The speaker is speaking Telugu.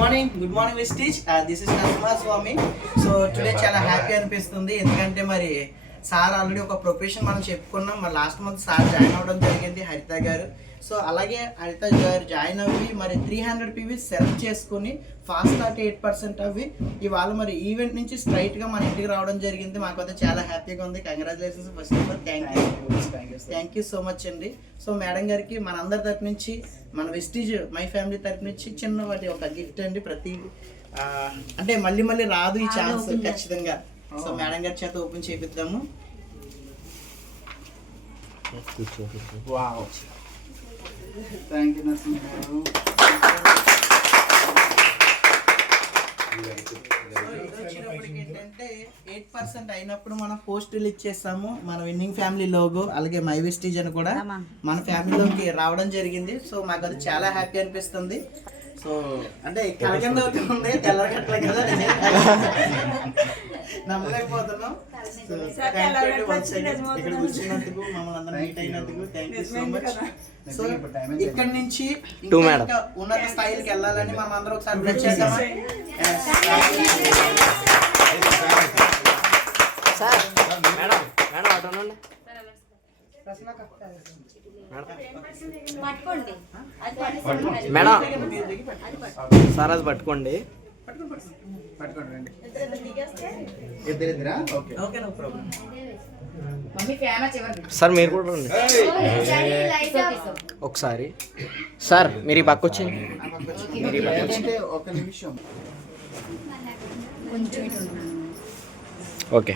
Morning good morning Vestige this is Narasimha Swamy so today చాలా హ్యాపీ అనిపిస్తుంది. ఎందుకంటే మరి సార్ ఆల్రెడీ ఒక ప్రొఫెషన్ మనం చెప్పుకున్నాం. మరి లాస్ట్ మంత్ సార్ జాయిన్ అవ్వడం జరిగింది హరిత గారు. సో అలాగే హరిత గారు జాయిన్ అవ్వి మరి త్రీ హండ్రెడ్ పీవీ సెలెక్ట్ చేసుకుని ఫాస్ట్ స్టార్ట్ ఎయిట్ పర్సెంట్ అవి ఇవాళ మరి ఈవెంట్ నుంచి స్ట్రైట్గా మన ఇంటికి రావడం జరిగింది. మాకు అయితే చాలా హ్యాపీగా ఉంది. Congratulations first of all thank you thank you so much అండి. సో మేడం గారికి మనందరి తరపు నుంచి మన వెస్టీజ్ మై ఫ్యామిలీ తరపు నుంచి చిన్నవాటి ఒక గిఫ్ట్ అండి. ప్రతి అంటే మళ్ళీ మళ్ళీ రాదు ఈ ఛాన్స్ ఖచ్చితంగా. సో మేడం గారి చేత open చేపిద్దాము. Wow thank you Narasimha garu ఏంటంటే ఎయిట్ పర్సెంట్ అయినప్పుడు మనం పోస్ట్ రిలీజ్ చేస్తాము. మన విన్నింగ్ ఫ్యామిలీ లోగో అలాగే మై వెస్టీజ్ అని కూడా మన ఫ్యామిలీలోకి రావడం జరిగింది. సో మాకు అది చాలా హ్యాపీ అనిపిస్తుంది. సో అంటే ఒకటి ఉంది తెల్లగట్ల కదా. నమ్మలేకపోతున్నాం. ఇక్కడ కూర్చున్నందుకు మమ్మల్ని అందరం మీట్ అయినందుకు thank you so much so ఇక్కడ నుంచి ఉన్నత స్థాయికి వెళ్ళాలని మనం అందరం ఒకసారి చేద్దామా? Yes. సార్ మేడం మేడం అటు మేడం సార్ అది పట్టుకోండి. పట్టుకోండి రండి. ఇద్దరిద్దరా okay. Okay no problem. Mummy famous ఎవరు సార్ మీరు కూడా రండి. ఒకసారి. సార్ మీరు ఈ పక్క వచ్చింది ఒక నిమిషం. ఓకే.